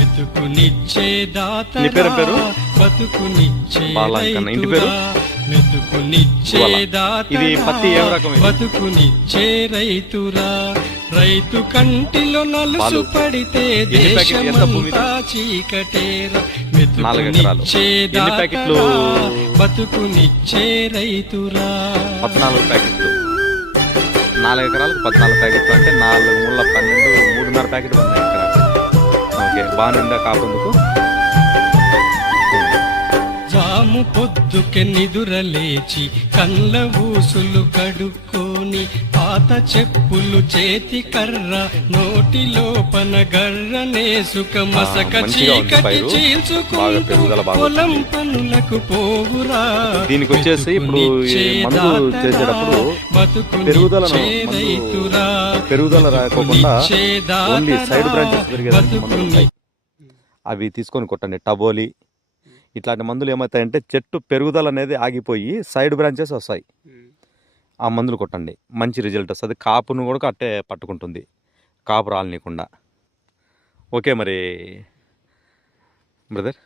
మెతుకునిచ్చే నీ పేరు దాతరా బతుకునిచ్చే బాలకన్న. ఇంటి పేరు? మెతుకునిచ్చే ఇది పత్తి ఏ దాతరా రకం ఇది? బతుకునిచ్చే రైతురా రైతు కంటిలో నలుసు బాలు. పడితే ఎన్ని ప్యాకెట్లు? ఎంత భూమి? దేశమంతా చీకటేరా 4 ఎకరాలు. మెతుకునిచ్చే ఎన్ని ప్యాకెట్లు? దాతరా బతుకునిచ్చే రైతురా 14 ప్యాకెట్లు. 4 ఎకరాలకు 14 ప్యాకెట్లు అంటే 4 మూల 12, 3.5 ప్యాకెట్లు ఉన్నాయి ఎకరాలు. ఓకే, బాగానే ఉందా కాపుందుకు? జాము పొద్దుకే నిదురలేచి కండ్ల ఊసులు కడుక్కొని పాత చెప్పులు చేతి కర్ర నోటి లోపన గర్రనేసుక మసక మంచిగా ఉంది చీకటి పైరు. బాగా చీల్చుకుంటూ పెరుగుదల బాగా పొలం వచ్చింది. పనులకు పోవురా దీనికి వచ్చేసి ఇప్పుడు ఈ మందు చేసేటప్పుడు పెరుగుదల రాకోకుండా ఓన్లీ సైడ్ బ్రాంచెస్ పెరిగేదానికి మందులు ఉంటాయి. అవి తీసుకొని కొట్టండి. టబోలి ఇట్లాంటి మందులు ఏమవుతాయంటే చెట్టు పెరుగుదల అనేది ఆగిపోయి సైడ్ బ్రాంచెస్ వస్తాయి. ఆ మందులు కొట్టండి, మంచి రిజల్ట్ వస్తుంది. కాపును కూడా అట్టే పట్టుకుంటుంది, కాపు రాలనీయకుండా. ఓకే మరి బ్రదర్.